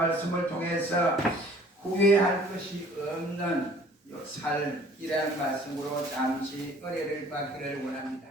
말씀을 통해서 후회할 것이 없는 삶이라는 말씀으로 잠시 은혜를 받기를 원합니다.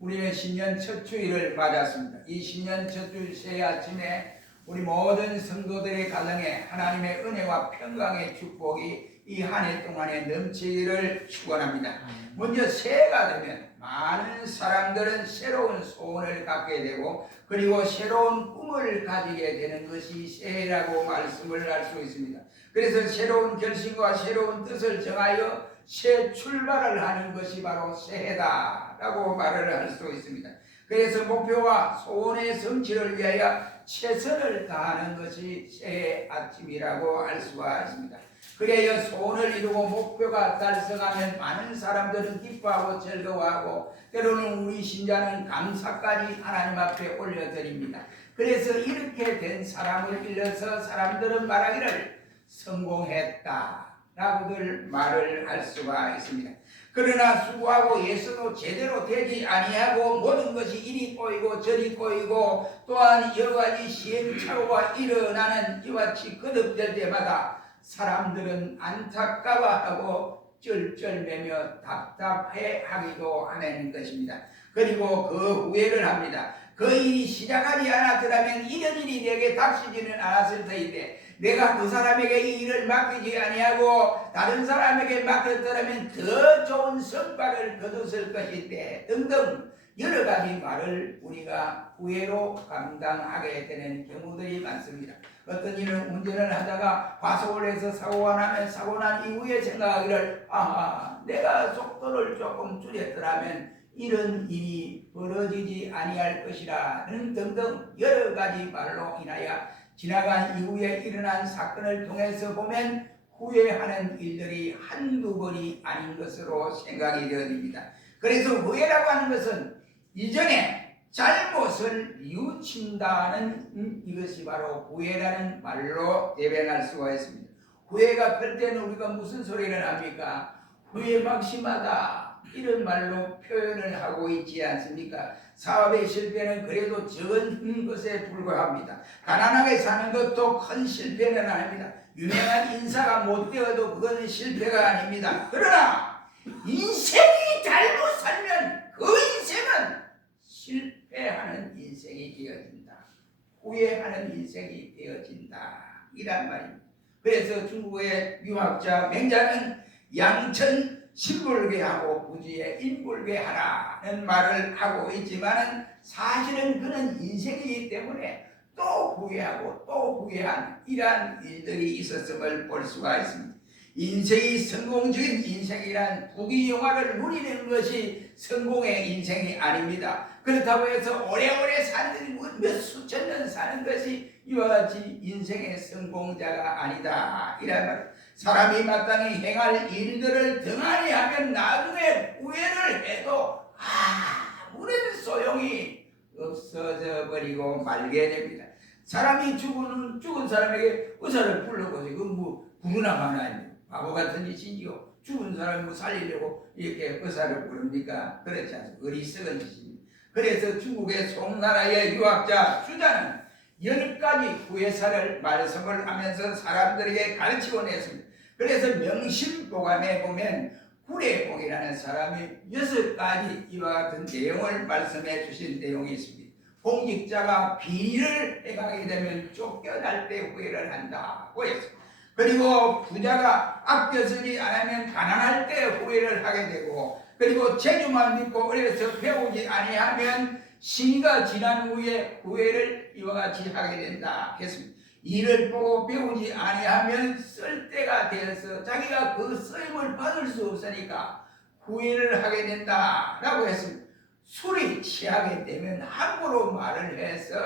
우리는 신년 첫 주일을 맞았습니다. 이 신년 첫 주일 새 아침에 우리 모든 성도들의 가정에 하나님의 은혜와 평강의 축복이 이 한 해 동안에 넘치기를 축원합니다. 먼저 새해가 되면 많은 사람들은 새로운 소원을 갖게 되고 그리고 새로운 꿈을 가지게 되는 것이 새해라고 말씀을 할 수 있습니다. 그래서 새로운 결심과 새로운 뜻을 정하여 새 출발을 하는 것이 바로 새해다라고 말을 할 수 있습니다. 그래서 목표와 소원의 성취를 위하여 최선을 다하는 것이 새해 아침이라고 할 수가 있습니다. 그래야 소원을 이루고 목표가 달성하면 많은 사람들은 기뻐하고 즐거워하고 때로는 우리 신자는 감사까지 하나님 앞에 올려드립니다. 그래서 이렇게 된 사람을 빌려서 사람들은 말하기를 성공했다 라고들 말을 할 수가 있습니다. 그러나 수고하고 예수도 제대로 되지 아니하고 모든 것이 이리 꼬이고 저리 꼬이고 또한 여러 가지 시행착오가 일어나는 이와 같이 거듭될 때마다 사람들은 안타까워하고 쩔쩔매며 답답해하기도 하는 것입니다. 그리고 그 후회를 합니다. 그 일이 시작하지 않았더라면 이런 일이 내게 닥치지는 않았을 터인데 내가 그 사람에게 이 일을 맡기지 아니하고 다른 사람에게 맡겼더라면 더 좋은 성과를 거뒀을 것인데 등등 여러 가지 말을 우리가 후회로 감당하게 되는 경우들이 많습니다. 어떤 이는 운전을 하다가 과속을 해서 사고가 나면 사고 난 이후에 생각하기를 내가 속도를 조금 줄였더라면 이런 일이 벌어지지 아니할 것이라는 등등 여러 가지 말로 인하여 지나간 이후에 일어난 사건을 통해서 보면 후회하는 일들이 한두 번이 아닌 것으로 생각이 되어집니다. 그래서 후회라고 하는 것은 이전에 잘못을 뉘우친다는 이것이 바로 후회라는 말로 대변할 수가 있습니다. 후회가 클 때는 우리가 무슨 소리를 합니까? 후회 막심하다 이런 말로 표현을 하고 있지 않습니까? 사업의 실패는 그래도 적은 것에 불과합니다. 가난하게 사는 것도 큰 실패는 아닙니다. 유명한 인사가 못 되어도 그건 실패가 아닙니다. 그러나 인생이 잘못 살면 그 인생은 실패하는 인생이 되어진다. 후회하는 인생이 되어진다. 이란 말입니다. 그래서 중국의 유학자 맹자는 양천 신불괴하고 부지에 인불괴하라는 말을 하고 있지만 사실은 그는 인생이기 때문에 또 후회하고 또 후회한 이러한 일들이 있었음을 볼 수가 있습니다. 인생이 성공적인 인생이란 부귀영화를 누리는 것이 성공의 인생이 아닙니다. 그렇다고 해서 오래오래 사는 몇 수천 년 사는 것이 이와 같이 인생의 성공자가 아니다. 이란 말. 사람이 마땅히 행할 일들을 등한히 하면 나중에 후회를 해도 아무런 소용이 없어져 버리고 말게 됩니다. 사람이 죽은 사람에게 의사를 불러보세요. 그건 뭐 부르나 마나 바보 같은 짓이지요. 죽은 사람을 살리려고 이렇게 의사를 부릅니까? 그렇지 않습니까? 어리석은 짓입니다. 그래서 중국의 송나라의 유학자 주자는 10가지 후회사를 말씀을 하면서 사람들에게 가르치곤 했습니다. 그래서 명심보감에 보면 구례공이라는 사람이 6가지 이와 같은 내용을 말씀해 주신 내용이 있습니다. 공직자가 비리를 해가게 되면 쫓겨날 때 후회를 한다고 했습니다. 그리고 부자가 아껴 쓰지 않으면 가난할 때 후회를 하게 되고 그리고 재주만 믿고 어려서 배우지 아니하면 시기가 지난 후에 후회를 이와 같이 하게 된다 했습니다. 일을 보고 배우지 아니하면 쓸 때가 되어서 자기가 그 쓰임을 받을 수 없으니까 후회를 하게 된다라고 했습니다. 술이 취하게 되면 함부로 말을 해서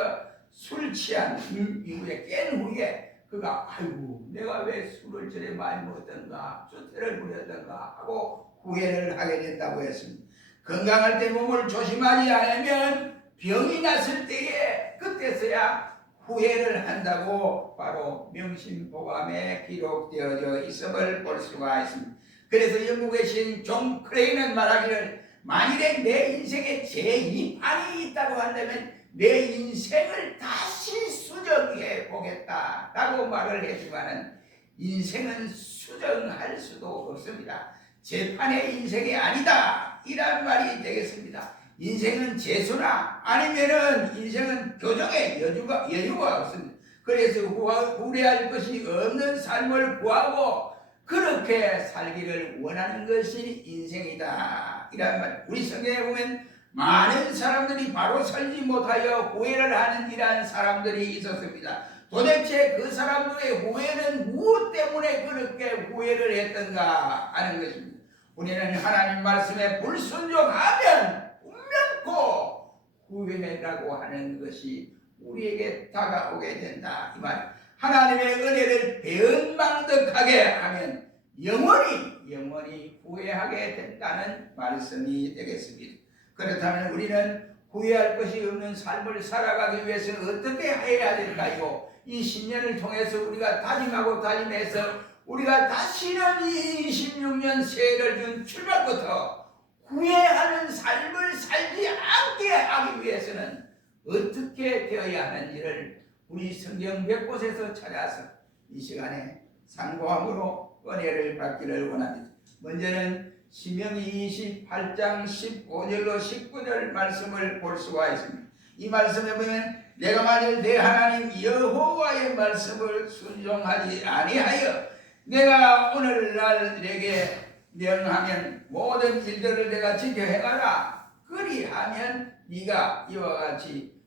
술 취한 이후에 깬 후에 그가 아이고 내가 왜 술을 저래 많이 먹었던가 주태를 부렸던가 하고 후회를 하게 된다고 했습니다. 건강할 때 몸을 조심하지 않으면 병이 났을 때에 그때서야 후회를 한다고 바로 명심보감에 기록되어져 있음을 볼 수가 있습니다. 그래서 영국의 시인 존 크레이는 말하기를 만일에 내 인생에 제2판이 있다고 한다면 내 인생을 다시 수정해 보겠다라고 말을 했지만은 인생은 수정할 수도 없습니다. 재판의 인생이 아니다 이란 말이 되겠습니다. 인생은 재수나 아니면은 인생은 교정의 여유가 없습니다. 그래서 후회할 것이 없는 삶을 구하고 그렇게 살기를 원하는 것이 인생이다 이란 말. 우리 성경에 보면 많은 사람들이 바로 살지 못하여 후회를 하는 이러한 사람들이 있었습니다. 도대체 그 사람들의 후회는 무엇 때문에 그렇게 후회를 했던가 하는 것입니다. 우리는 하나님 말씀에 불순종하면 분명코 후회라고 하는 것이 우리에게 다가오게 된다 이 말. 하나님의 은혜를 배은망덕하게 하면 영원히 후회하게 된다는 말씀이 되겠습니다. 그렇다면 우리는 후회할 것이 없는 삶을 살아가기 위해서 어떻게 해야 될까요? 이 10년을 통해서 우리가 다짐하고 다짐해서 우리가 다시는 26년 새해를 준 출발부터 후회하는 삶을 살지 않게 하기 위해서는 어떻게 되어야 하는지를 우리 성경 몇 곳에서 찾아서 이 시간에 상고함으로 은혜를 받기를 원합니다. 먼저는 신명기 28장 15절로 19절 말씀을 볼 수가 있습니다. 이 말씀에 보면 내가 만일 내 하나님 여호와의 말씀을 순종하지 아니하여 내가 오늘날 내게 명하면 모든 일들을 내가 지켜 행하라. 그리하면 네가 이와 같이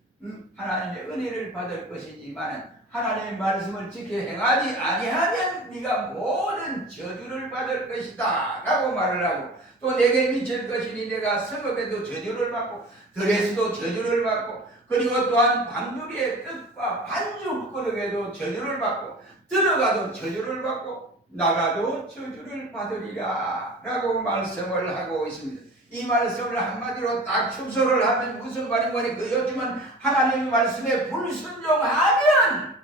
하나님의 은혜를 받을 것이지만 하나님의 말씀을 지켜 행하지 아니하면 네가 모든 저주를 받을 것이다 라고 말을 하고, 또 내게 미칠 것이니 내가 성읍에도 저주를 받고 들에서도 저주를 받고, 그리고 또한 방주리의 뜻과 반죽 그릇에도 저주를 받고 들어가도 저주를 받고 나가도 저주를 받으리라 라고 말씀을 하고 있습니다. 이 말씀을 한마디로 딱 축소를 하면 무슨 말이니 그렇지만 하나님의 말씀에 불순종하면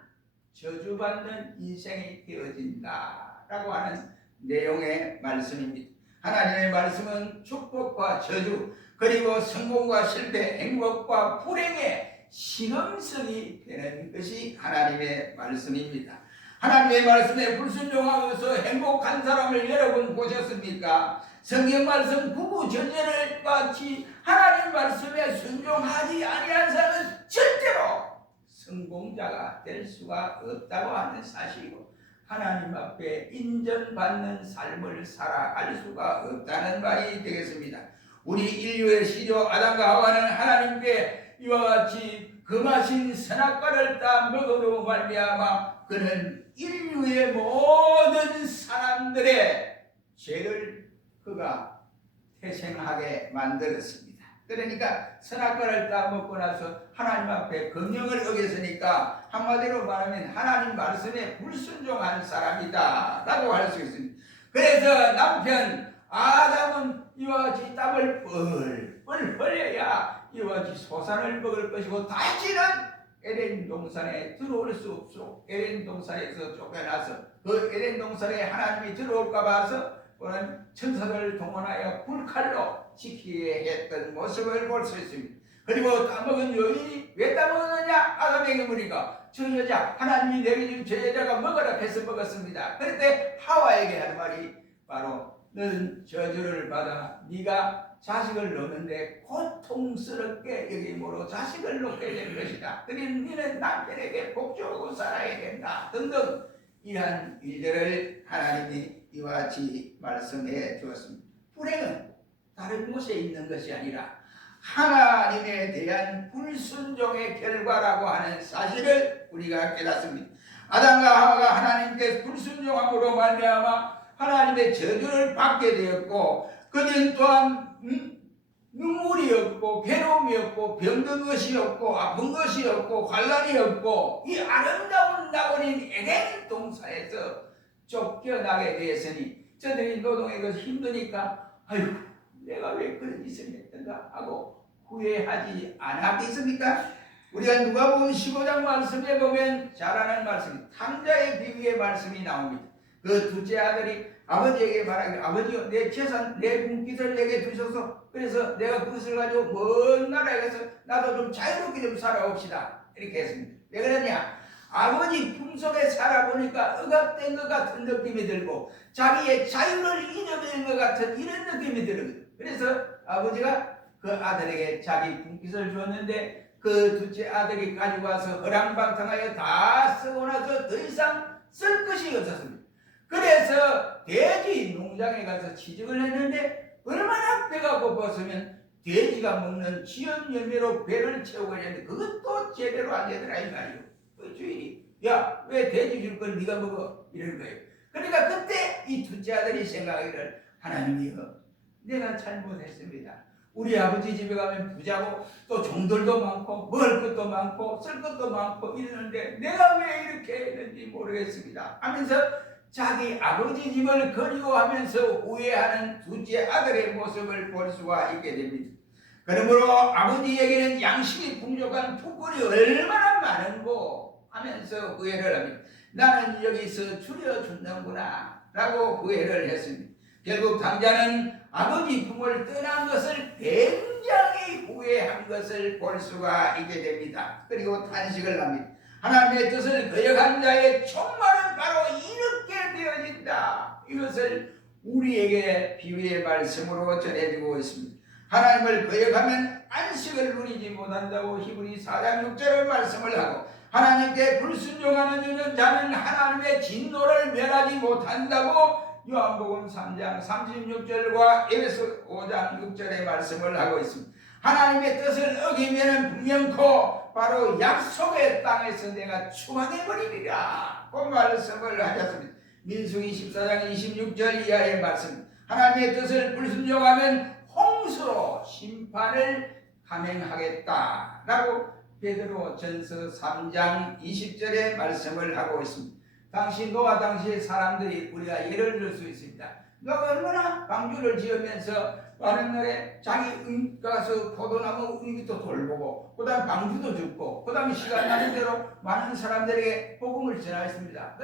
저주받는 인생이 되어진다 라고 하는 내용의 말씀입니다. 하나님의 말씀은 축복과 저주, 그리고 성공과 실패, 행복과 불행의 실험성이 되는 것이 하나님의 말씀입니다. 하나님의 말씀에 불순종하면서 행복한 사람을 여러분 보셨습니까? 성경 말씀 구구절절을 같이 하나님 말씀에 순종하지 아니한 사람은 절대로 성공자가 될 수가 없다고 하는 사실이고, 하나님 앞에 인정받는 삶을 살아갈 수가 없다는 말이 되겠습니다. 우리 인류의 시조 아담과 하와는 하나님께 이와 같이 금하신 선악과를 따 먹어도 말미암아 그는 인류의 모든 사람들의 죄를 그가 태생하게 만들었습니다. 그러니까 선악과를 따 먹고 나서 하나님 앞에 금령을 어겼으니까 한마디로 말하면 하나님 말씀에 불순종한 사람이다 라고 할 수 있습니다. 그래서 남편 아담은 이와 같이 땀을 뻘뻘 흘려야 이와 같이 소산을 먹을 것이고 다시는 에덴 동산에 들어올 수 없도록 에덴 동산에서 쫓겨나서 그 에덴 동산에 하나님이 들어올까 봐서 그는 천사들을 동원하여 불칼로 지키게 했던 모습을 볼 수 있습니다. 그리고 따먹은 여인이 왜 따먹었느냐? 아담에게 물으니까 저 여자 하나님이 내게 준 저 여자가 먹으라 해서 먹었습니다. 그런데 하와에게 할 말이 바로 너는 저주를 받아 네가 자식을 놓는데 고통스럽게 여김으로 자식을 놓게 될 것이다. 그러니 너는 남편에게 복주하고 살아야 된다 등등 이러한 일들을 하나님이 이와 같이 말씀해 주었습니다. 불행은 다른 곳에 있는 것이 아니라 하나님에 대한 불순종의 결과라고 하는 사실을 우리가 깨닫습니다. 아담과 하와가 하나님께 불순종함으로 말미암아 하나님의 저주를 받게 되었고, 그들은 또한 눈물이 없고 괴로움이 없고 병든 것이 없고 아픈 것이 없고 환난이 없고 이 아름다운 나원인 에덴 동산에서 쫓겨나게 되었으니 저들이 노동의 것이 힘드니까 아유 내가 왜 그런 짓을 했던가 하고 후회하지 않았겠습니까? 우리가 누가복음 15장 말씀에 보면 잘 아는 말씀이 탕자의 비유의 말씀이 나옵니다. 그 둘째 아들이 아버지에게 말하기를 아버지여 내 재산 내 분깃을 내게 주셔서 그래서 내가 그것을 가지고 먼 나라에 가서 나도 좀 자유롭게 좀 살아옵시다 이렇게 했습니다. 왜 그러냐? 아버지 품속에 살아보니까 억압된 것 같은 느낌이 들고 자기의 자유를 잊어버린 것 같은 이런 느낌이 들거든요. 그래서 아버지가 그 아들에게 자기 분깃을 줬는데 그 둘째 아들이 가지고 와서 허랑방탕하여 다 쓰고 나서 더 이상 쓸 것이 없었습니다. 그래서 돼지 농장에 가서 취직을 했는데 얼마나 배가 고팠으면 돼지가 먹는 지연 열매로 배를 채우고 했는데 그것도 제대로 안 되더라 이 말이에요. 그 주인이 야 왜 돼지 줄 걸 네가 먹어 이런 거예요. 그러니까 그때 이 둘째 아들이 생각하기를 하나님이여 내가 잘못했습니다. 우리 아버지 집에 가면 부자고 또 종들도 많고 먹을 것도 많고 쓸 것도 많고 이러는데 내가 왜 이렇게 했는지 모르겠습니다 하면서 자기 아버지 집을 그리워하면서 후회하는 둘째 아들의 모습을 볼 수가 있게 됩니다. 그러므로 아버지에게는 양식이 풍족한 푸권이 얼마나 많은고 하면서 후회를 합니다. 나는 여기서 줄여준다구나 라고 후회를 했습니다. 결국 당자는 아버지 품을 떠난 것을 굉장히 후회한 것을 볼 수가 있게 됩니다. 그리고 탄식을 합니다. 하나님의 뜻을 거역한 자의 총말은 바로 이렇게 되어진다. 이것을 우리에게 비유의 말씀으로 전해주고 있습니다. 하나님을 거역하면 안식을 누리지 못한다고 히브리 4장 6절의 말씀을 하고 하나님께 불순종하는 자는 하나님의 진노를 면하지 못한다고 요한복음 3장 36절과 에베소 5장 6절의 말씀을 하고 있습니다. 하나님의 뜻을 어기면 분명코 바로 약속의 땅에서 내가 추방해버리리라 그 말씀을 하셨습니다. 민수기 14장 26절 이하의 말씀. 하나님의 뜻을 불순종하면 홍수로 심판을 감행하겠다라고 베드로 전서 3장 20절의 말씀을 하고 있습니다. 당시 노아 당시의 사람들이 우리가 예를 들 수 있습니다. 노아가 얼마나 방주를 지으면서 많은 날에 자기 가서 포도나무 은기도 돌보고 그 다음 방주도 짓고 그 다음에 시간 나는 대로 많은 사람들에게 복음을 전하였습니다.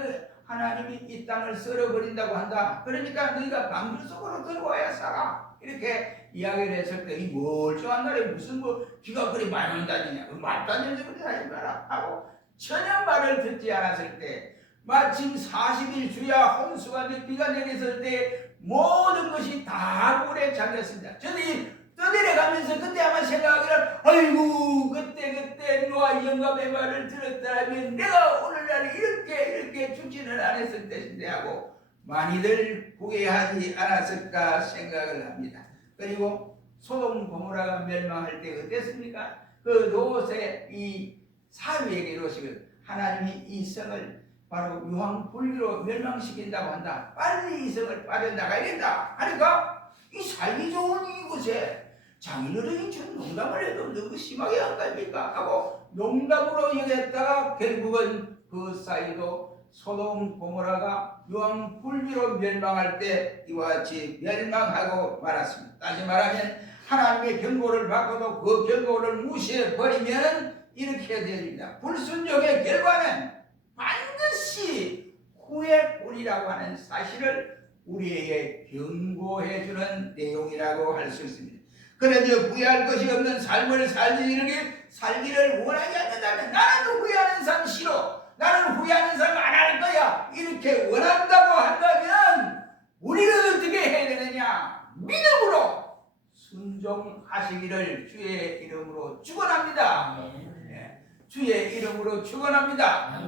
하나님이 이 땅을 썰어버린다고 한다. 그러니까 너희가 방주 속으로 들어와야 살아. 이렇게 이야기를 했을 때 이 멀쩡한 날에 무슨 비가 그리 많이 온다느냐 말도 안 되는 소리 하지 마라 하고 전혀 말을 듣지 않았을 때 마침 40일 주야 홍수가 비가 내렸을 때 모든 것이 다 물에 잠겼습니다. 저들이 떠내려가면서 그때 아마 생각하기를 아이고 그때 노아 영감의 말을 들었다면 내가 오늘날 이렇게 죽지는 않았을 것인데 하고 많이들 후회하지 않았을까 생각을 합니다. 그리고 소돔 고모라가 멸망할 때 어땠습니까? 그 롯의 이 사위에게 롯이 하나님이 이 성을 바로 유황불기로 멸망시킨다고 한다. 빨리 이 성을 빠져나가야 된다 하니까 이 살기 좋은 이곳에 장인어른이 전 농담을 해도 너무 심하게 안 갑니까? 하고 농담으로 여겼다가 결국은 그 사이도 소돔 고모라가 유황불기로 멸망할 때 이와 같이 멸망하고 말았습니다. 다시 말하면 하나님의 경고를 받고도 그 경고를 무시해버리면 이렇게 됩니다. 불순종의 결과는 반드시 후회뿐이라고 하는 사실을 우리에게 경고해주는 내용이라고 할 수 있습니다. 그런데 후회할 것이 없는 삶을 살기를 원하지 않는다면 나는 후회하는 삶 싫어. 나는 후회하는 삶 안 할 거야. 이렇게 원한다고 한다면 우리는 어떻게 해야 되느냐? 믿음으로 순종하시기를 주의 이름으로 축원합니다. 주의 이름으로 축원합니다.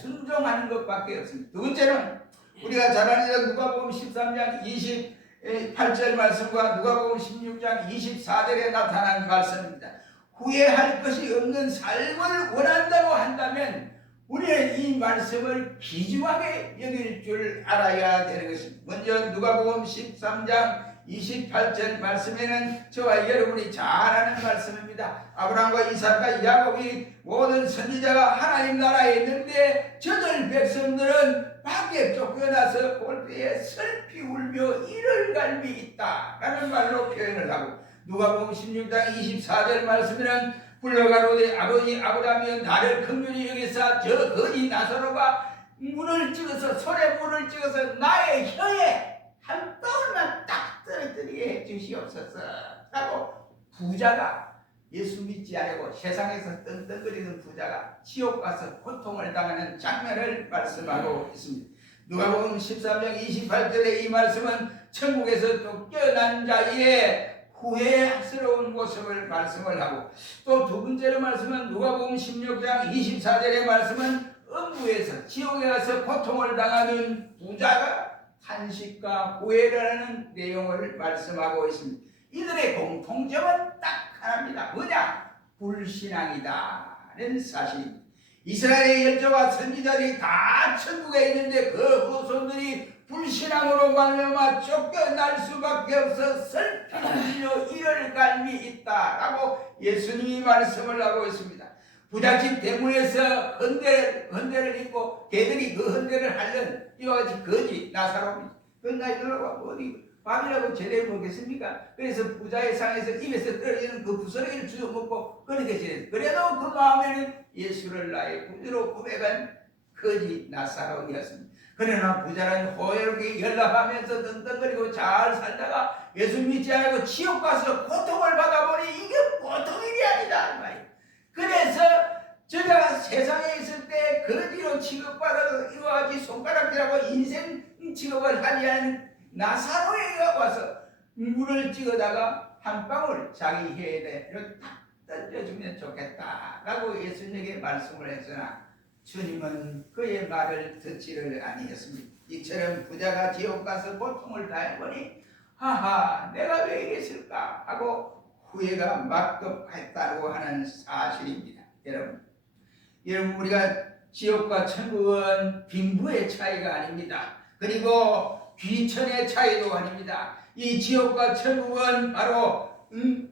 순종하는 것밖에 없습니다. 두 번째는 우리가 잘 아는 누가복음 13장 28절 말씀과 누가복음 16장 24절에 나타난 말씀입니다. 후회할 것이 없는 삶을 원한다고 한다면 우리는 이 말씀을 귀중하게 여길 줄 알아야 되는 것입니다. 먼저 누가복음 13장 28절 말씀에는 저와 여러분이 잘 아는 말씀입니다. 아브라함과 이삭과 야곱이 모든 선지자가 하나님 나라에 있는데 저들 백성들은 밖에 쫓겨나서 골대에 슬피 울며 이를 갈미 있다 라는 말로 표현을 하고 누가복음 16장 24절 말씀에는 불러가로되 아버지 아브라함이여 나를 긍휼히 여기사 저 거지 나사로가 문을 찍어서 소래문을 물을 찍어서 나의 혀에 한 방울만 딱 떨어뜨리게 해주시옵소서 라고 부자가, 예수 믿지 않고 세상에서 떵떵거리는 부자가 지옥 가서 고통을 당하는 장면을 말씀하고 있습니다. 누가복음 13장 28절에 이 말씀은 천국에서 쫓겨난 자의 후회스러운 모습을 말씀을 하고, 또 두 번째로 말씀은 누가복음 16장 24절의 말씀은 음부에서 지옥에 가서 고통을 당하는 부자가 탄식과 후회를 하는 내용을 말씀하고 있습니다. 이들의 공통점은 딱 하나입니다. 뭐냐? 불신앙이다는 사실입니다. 이스라엘의 열조와 선지자들이 다 천국에 있는데 그 후손들이 불신앙으로 말미암아 쫓겨날 수밖에 없어 슬픔으로 이를 갈미 있다라고 예수님이 말씀을 하고 있습니다. 부잣집 대문에서 헌대를 입고 개들이 그 헌대를 하는 이와 같이 거지 나사로입니다. 그 나이들하고 어디 밥이라고 제대로 먹겠습니까? 그래서 부자의 상에서 입에서 떨어지는 그 부스러기를 주워 먹고 그렇게 지냈어요. 그래도 그 마음에는 예수를 나의 구주로 고백한 거지 나사로이었습니다. 그러나 부자는 호의롭게 연락하면서 떵떵거리고 잘 살다가 예수 믿지 않고 지옥 가서 고통을 받아보니 이게 보통 일이 아니다. 그래서 저자가 세상에 있을 때 거지로 취급받아서 이와 같이 손가락질하고 인생 취급을 하지 않은 나사로에가 와서 물을 찍어다가 한 방울 자기 혀에 딱 던져주면 좋겠다라고 예수님에게 말씀을 했으나 주님은 그의 말을 듣지를 아니했습니다. 이처럼 부자가 지옥 가서 고통을 당해보니 하하 내가 왜 이랬을까 하고 후회가 막급했다고 하는 사실입니다. 여러분 우리가 지옥과 천국은 빈부의 차이가 아닙니다. 그리고 귀천의 차이도 아닙니다. 이 지옥과 천국은 바로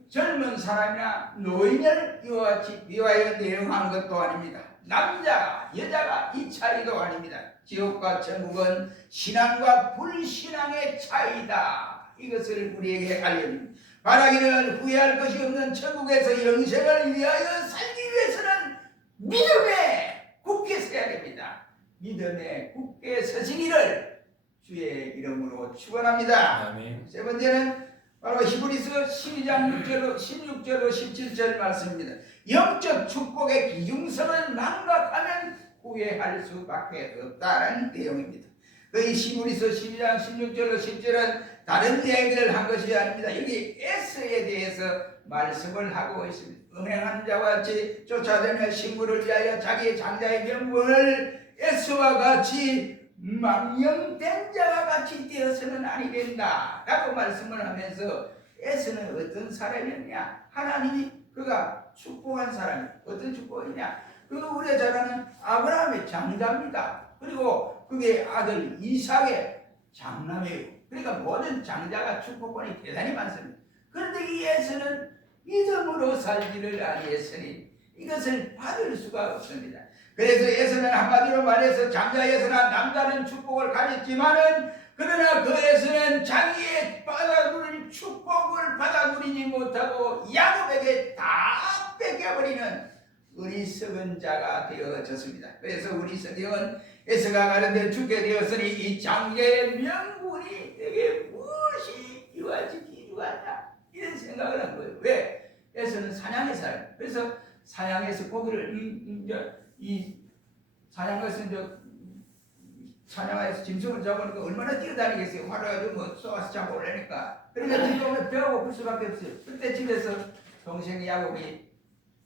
젊은 사람이나 노인을 이와 같이 비하여 내용한 것도 아닙니다. 남자가 여자가 이 차이도 아닙니다. 지옥과 천국은 신앙과 불신앙의 차이다. 이것을 우리에게 알려줍니다. 바라기는 후회할 것이 없는 천국에서 영생을 위하여 살기 위해서는 믿음에 굳게 서야 됩니다. 믿음에 굳게 서시기를 주의 이름으로 축원합니다. 세 번째는 바로 히브리서 12장 16절로 17절 말씀입니다. 영적 축복의 기중성을 망각하면 후회할 수밖에 없다는 내용입니다. 그 히브리서 12장 16절로 17절은 다른 이야기를 한 것이 아닙니다. 여기 에스에 대해서 말씀을 하고 있습니다. 음행하는 자와 같이 쫓아다니며 식물을 위하여 자기의 장자의 명분을 에스와 같이 망령된 자와 같이 되어서는 아니 된다 라고 말씀을 하면서, 에스는 어떤 사람이었냐? 하나님이 그가 축복한 사람이 어떤 축복이냐? 그가 우리가 잘 아는 아브라함의 장자입니다. 그리고 그의 아들 이삭의 장남이에요. 그러니까 모든 장자가 축복권이 대단히 많습니다. 그런데 이 에스는 믿음으로 살기를 아니했으니 이것을 받을 수가 없습니다. 그래서 에서는 한마디로 말해서 장자에서나 남자는 축복을 가졌지만은, 그러나 그 에서는 자기의 받아들인 축복을 받아들이지 못하고 야곱에게 다 뺏겨버리는 어리석은 자가 되어졌습니다. 그래서 어리석은 에서가 가는데 죽게 되었으니 이 장자의 명분이 내게 무엇이 이와 같이 기루하냐 이런 생각을 한 거예요. 왜? 에서는 사냥에 살아요. 그래서 사냥에서 고기를 사냥해서 짐승을 잡으니까 얼마나 뛰어다니겠어요. 화려하게 쏘아서 잡아오려니까. 그러니까 지금 배가 고플 수밖에 없어요. 그때 집에서 동생이 야곱이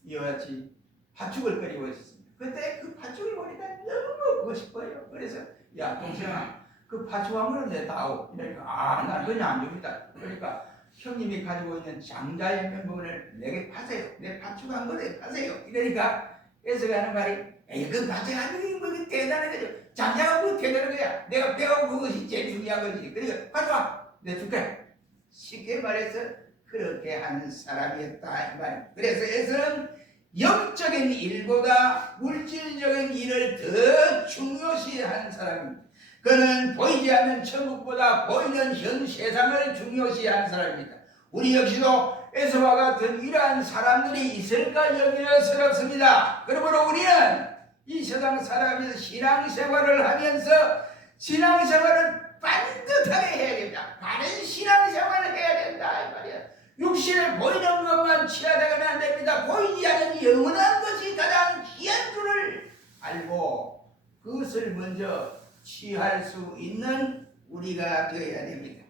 이와 같이 팥죽을 끓이고 있었습니다. 그때 그 팥죽을 보니까 너무 먹고 싶어요. 그래서 야 동생아 그 팥죽 한 번은 내 다오. 이러니까 난 그냥 안 줍니다. 그러니까 형님이 가지고 있는 장자의 명분을 내게 파세요. 내 팥죽 한 번에 파세요. 이러니까 에서가 하는 말이, 에이 그 팥죽 한 번이 뭐 대단한 거죠. 장자가 뭐 대단한 거야. 내가 배우고 그것이 제일 중요한 거지. 그러니까 가져와 내 줄게. 쉽게 말해서 그렇게 하는 사람이었다 이 말이에요. 그래서 에서는 영적인 일보다 물질적인 일을 더 중요시하는 사람입니다. 그는 보이지 않는 천국보다 보이는 현 세상을 중요시하는 사람입니다. 우리 역시도 에서와 같은 이러한 사람들이 있을까 염려스럽습니다. 그러므로 우리는 이 세상 사람에서 신앙생활을 하면서 신앙생활은 반듯하게 해야 된다. 바른 신앙생활을 해야 된다 이 말이야. 육신을 보이는 것만 취하다가는 안 됩니다. 보이지 않는 영원한 것이 가장 귀한 줄을 알고 그것을 먼저 취할 수 있는 우리가 되어야 됩니다.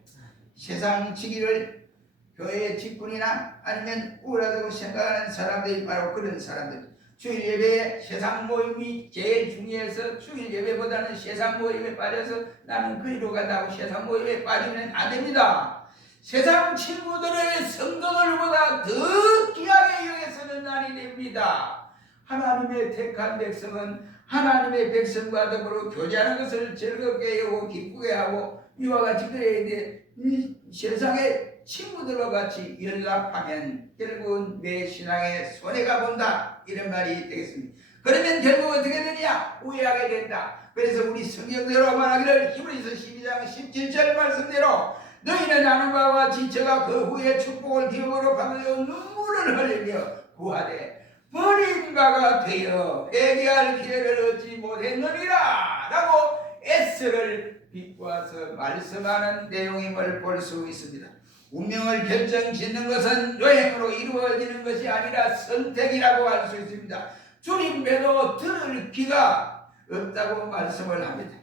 세상 지기를 교회 직분이나 아니면 우울하다고 생각하는 사람들이 바로 그런 사람들. 주일 예배에 세상 모임이 제일 중요해서 주일 예배보다는 세상 모임에 빠져서 나는 그리로 간다고 세상 모임에 빠지면 안 됩니다. 세상 친구들의 성도들보다 더 귀하게 여겨서는 날이 됩니다. 하나님의 택한 백성은 하나님의 백성과 더불어 교제하는 것을 즐겁게 하고 기쁘게 하고 이와 같이 그래야 돼. 이 세상의 친구들과 같이 연락하면 결국은 내 신앙에 손해가 본다 이런 말이 되겠습니다. 그러면 결국 어떻게 되냐? 후회하게 된다. 그래서 우리 성경대로 말하기를 히브리서 12장 17절 말씀대로 너희는 아는 바와 같이 저가 그 후에 축복을 기업으로 받으려 눈물을 흘리며 구하되 버린 바가 되어 회개할 기회를 얻지 못했느니라 라고 에스를 비꼬아서 말씀하는 내용임을 볼 수 있습니다. 운명을 결정짓는 것은 여행으로 이루어지는 것이 아니라 선택이라고 할 수 있습니다. 주님 배도 들을 귀가 없다고 말씀을 합니다.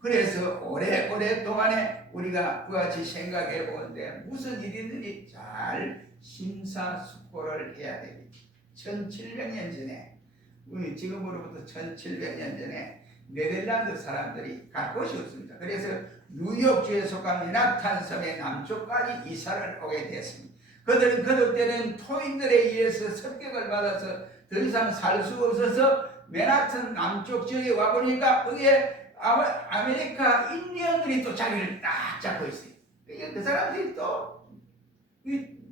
그래서 오랫동안에 우리가 그같이 생각해 보는데 무슨 일이든지 잘 심사숙고를 해야 됩니다. 1700년 전에 지금으로부터 1700년 전에 네덜란드 사람들이 갈 곳이 없습니다. 그래서 뉴욕주에 속한 맨하탄 섬의 남쪽까지 이사를 오게 됐습니다. 그들은 그때는 토인들에 의해서 습격을 받아서 더 이상 살 수 없어서 맨하탄 남쪽 지역에 와보니까 거기에 아메리카 인디언들이 또 자기를 딱 잡고 있어요. 그러니까 그 사람들이 또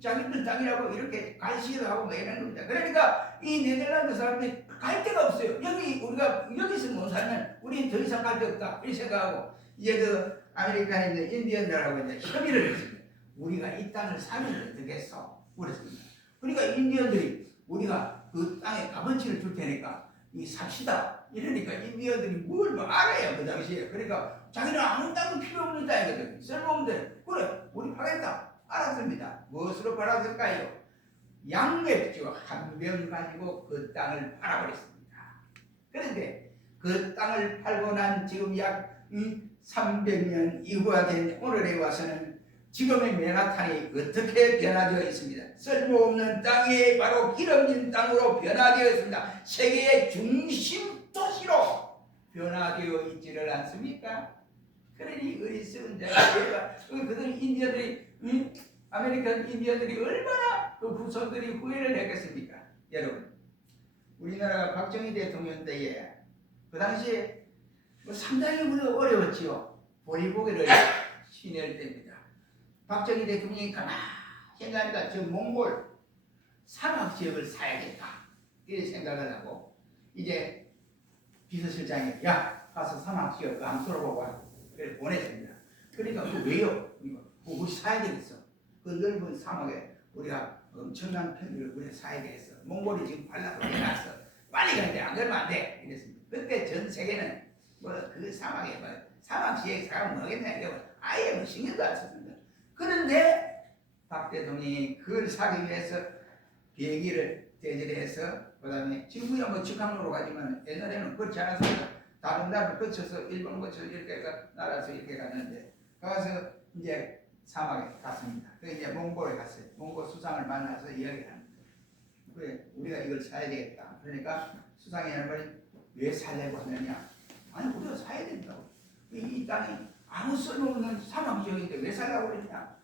자기들 땅이라고 이렇게 갈시를 하고 뭐 이런 겁니다. 그러니까 이 네덜란드 사람들이 갈 데가 없어요. 우리가 여기서 못 살면 우리 더 이상 갈 데 없다 이렇게 생각하고 이제 그 아메리카에 있는 인디언들하고 이제 협의를 했습니다. 우리가 이 땅을 사면 어떻겠어? 그랬습니다. 그러니까 인디언들이 우리가 그 땅에 값어치를 줄 테니까 삽시다. 이러니까 인디언들이 뭘 뭐 알아요 그 당시에. 그러니까 자기는 아무 땅은 필요 없는 땅이거든. 쓸모없는데 그래 우리 파겠다. 알았습니다. 무엇으로 팔았을까요? 양맥주 한 병 가지고 그 땅을 팔아버렸습니다. 그런데 그 땅을 팔고 난 지금 약 300년 이후가 된 오늘에 와서는 지금의 맨하탄이 어떻게 변화되어 있습니다. 쓸모없는 땅이 바로 기름진 땅으로 변화되어 있습니다. 세계의 중심 도시로 변화되어 있지를 않습니까? 그러니 어리석은 자가 그들 인디언들이 아메리칸 인디언들이 얼마나 그 후손들이 후회를 했겠습니까? 여러분 우리나라가 박정희 대통령 때에 그 당시에 상당히 우리가 어려웠지요. 보리고개를 지낼 때입니다. 박정희 대통령이 가만히 생각하니까 저 몽골 사막 지역을 사야겠다 이렇게 생각을 하고 이제 비서실장이 야 가서 사막 지역 암소를 보고 와 그래 보냈습니다. 그러니까 왜요? 그것이 사야 되겠어. 그 넓은 사막에 우리가 엄청난 편을 우리가 사야 되겠어. 몽골이 지금 발라서 내놨어. 빨리 가야 돼. 안 그러면 안 돼. 이랬습니다. 그때 전 세계는 그 사막에 사막 지역에 사람 뭐겠냐 이거 아예 신경도 안 썼습니다. 그런데 박 대통령이 그걸 사기 위해서 비행기를 제재해서 그다음에 지금이야 직항로로 가지만 옛날에는 그렇지 않았습니다. 다른 나라를 거쳐서 일본 거쳐서 이렇게 날아서 이렇게 갔는데 가서 이제 사막에 갔습니다. 그래서 이제 몽골에 갔어요. 몽골 수상을 만나서 이야기를 합니다. 그래 우리가 이걸 사야 되겠다. 그러니까 수상이 하는 말이 왜 살려고 하느냐? 아니 우리가 사야 된다고. 이 땅이 아무 쓸모없는 사막 지역인데 왜 살려고 그러냐?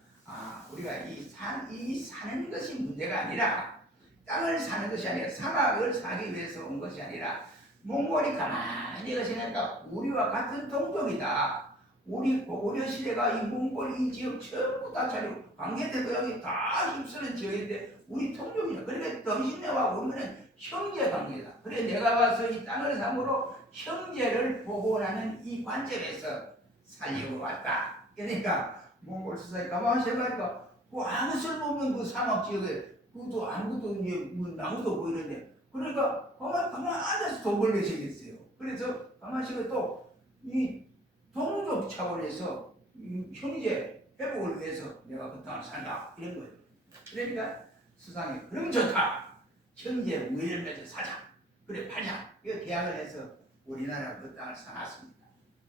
우리가 이 사는 것이 문제가 아니라 땅을 사는 것이 아니라 사막을 사기 위해서 온 것이 아니라 몽골이 가만히 생각하니까 우리와 같은 동족이다. 우리 고구려 시대가 이 몽골 이 지역 전부 다 차리고 관계대도양이 다 휩쓰는 지역인데 우리 동족이냐. 그러니까 당신네와 우리는 형제 관계다. 그래 내가 와서 이 땅을 삼으로 형제를 보호하는 이 관점에서 살려고 왔다. 그러니까 몽골 수사에 가만히 생각하니까 그 아무 쓸모없는 그 사막 지역에 그것도 아무것도 나무도 없고 이런데 그러니까 가만히 앉아서 돈 벌게 생겼어요. 그래서 가만히 또 이 차원에서 형제 회복을 위해서 내가 그 땅을 산다 이런 거예요. 그러니까 수상이 그럼 좋다. 형제 우애를 맺어 사자. 그래 팔자. 이거 계약을 해서 우리나라 그 땅을 사놨습니다.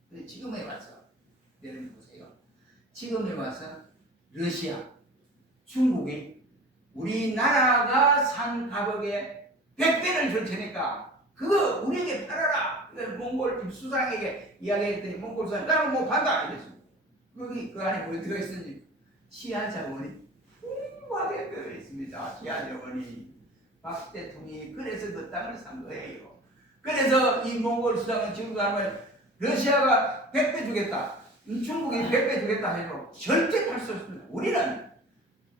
근데 지금에 와서 여러분 보세요. 지금에 와서 러시아, 중국이 우리나라가 산 가격에 100배를 줄 테니까 그거 우리에게 팔아라. 몽골 수상에게 이야기했더니 몽골 수상 나는 못 판다 이랬어. 거기 그 안에 뭐 들어있었니? 시한 자원이 풍부하게 들어있습니다. 시한 자원이 박 대통령이 그래서 그 땅을 산 거예요. 그래서 이 몽골 수상은 지금 가면 러시아가 100배 주겠다. 중국이 100배 주겠다 해도 절대 팔 수 없습니다. 우리는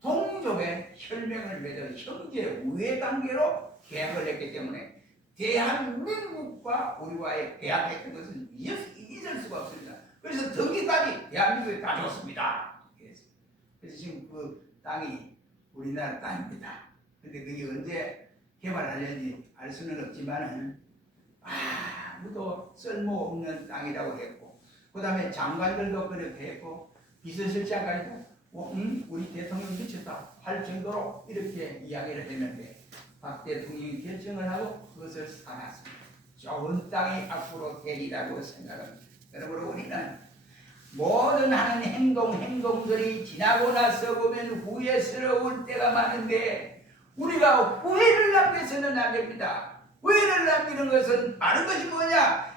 동족의 혈맹을 맺어 형제 우애 관계로 계약을 했기 때문에 대한민국과 우리와의 계약했던 것은 잊을 수가 없습니다. 그래서 등기까지 대한민국에 가져왔습니다. 그래서 지금 그 땅이 우리나라 땅입니다. 근데 그게 언제 개발하려는지 알 수는 없지만은 아무도 쓸모없는 땅이라고 했고, 그 다음에 장관들도 그렇게 했고, 비서실장까지도 우리 대통령 미쳤다 할 정도로 이렇게 이야기를 했는데 박 대통령이 결정을 하고 그것을 사놨습니다. 좋은 땅이 앞으로 되리라고 생각합니다. 그러므로 우리는 모든 하는 행동들이 지나고 나서 보면 후회스러울 때가 많은데 우리가 후회를 남겨서는 안 됩니다. 후회를 남기는 것은 바른 것이 뭐냐?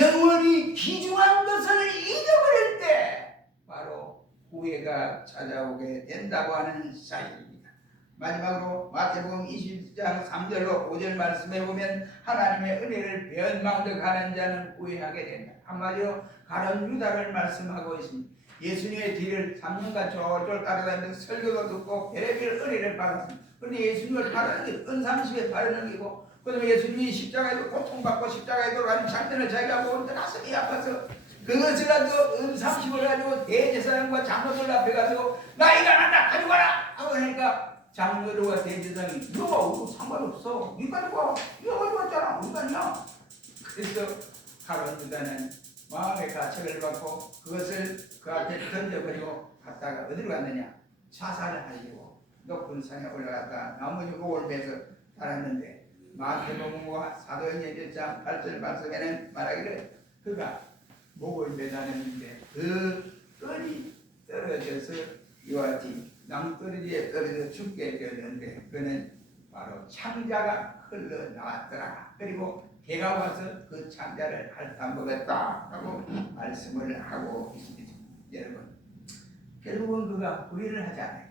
영원히 귀중한 것을 잊어버릴 때 바로 후회가 찾아오게 된다고 하는 사실입니다. 마지막으로 마태복음 20장 3절로 5절 말씀해 보면 하나님의 은혜를 배은망덕하는 자는 후회하게 된다. 한마디로 가룟 유다를 말씀하고 있습니다. 예수님의 뒤를 3년간 쫄쫄 따라다니면서 설교도 듣고 별의별 은혜를 받았습니다. 그런데 예수님을 바르는 게 은삼십에 바르는 게고, 그 다음에 예수님이 십자가에도 고통받고 십자가에 돌아가는 장면을 자기가 보는데 가슴이 아파서 그것을 가지고 은삼십을 가지고 대제사장과 장로들 앞에 가지고 나이가 난다 가져가라 하고 하니까 장로들과 대제사장이 너가 상관없어 니 가지고 와 니가 가지고 왔잖아 우리가 아니야. 그래서 가룟 유다는 마음의 가책을 받고 그것을 그 앞에 던져버리고 갔다가 어디로 갔느냐? 자살을 하려고 높은 산에 올라갔다 나머지 목을 베서 살았는데 마태복음과 사도행전 1장 8절 말씀에는 말하기를 그가 목을 매달았는데 그 뜰이 떨어져서 이와 같이 낭떠러지에 떨어져 죽게 되었는데 그는 바로 창자가 흘러나왔더라. 그리고 개가 와서 그 창자를 핥아먹었다 하고 말씀을 하고 있습니다. 여러분 결국은 그가 후회를 하지 않아요.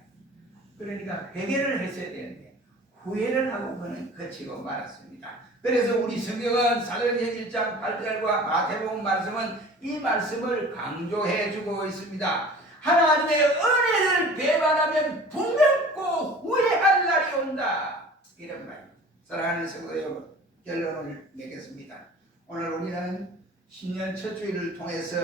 그러니까 회개를 했어야 되는데 후회를 하고 그는 거치고 말았습니다. 그래서 우리 성경은 사도행전 1장 8절과 마태복음 말씀은 이 말씀을 강조해 주고 있습니다. 하나님의 은혜를 배반하면 분명코 후회할 날이 온다. 이런 말입니다. 사랑하는 성도 여러분, 결론을 내겠습니다. 오늘 우리는 신년 첫 주일을 통해서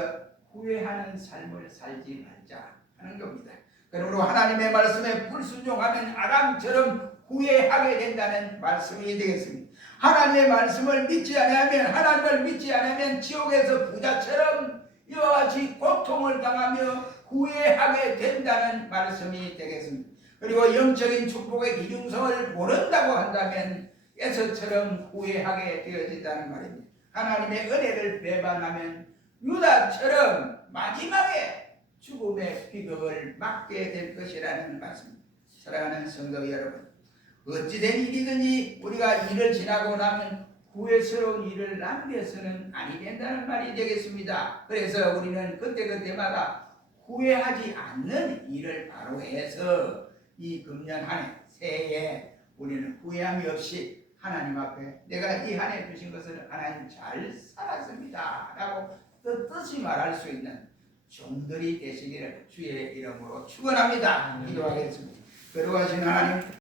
후회하는 삶을 살지 말자 하는 겁니다. 그러므로 하나님의 말씀에 불순종하면 아담처럼 후회하게 된다는 말씀이 되겠습니다. 하나님의 말씀을 믿지 않으면 하나님을 믿지 않으면 지옥에서 부자처럼 이와 같이 고통을 당하며 후회하게 된다는 말씀이 되겠습니다. 그리고 영적인 축복의 기중성을 모른다고 한다면 에서처럼 후회하게 되어진다는 말입니다. 하나님의 은혜를 배반하면 유다처럼 마지막에 죽음의 비극을 맞게 될 것이라는 말씀입니다. 사랑하는 성도 여러분, 어찌된 일이든지 우리가 일을 지나고 나면 후회스러운 일을 남겨서는 아니 된다는 말이 되겠습니다. 그래서 우리는 그때그때마다 후회하지 않는 일을 바로 해서 이 금년 한 해 새해에 우리는 후회함이 없이 하나님 앞에 내가 이 한 해 주신 것을 하나님 잘 살았습니다 라고 뜻이 말할 수 있는 종들이 되시기를 주의 이름으로 축원합니다. 기도하겠습니다. 거룩하신 하나님,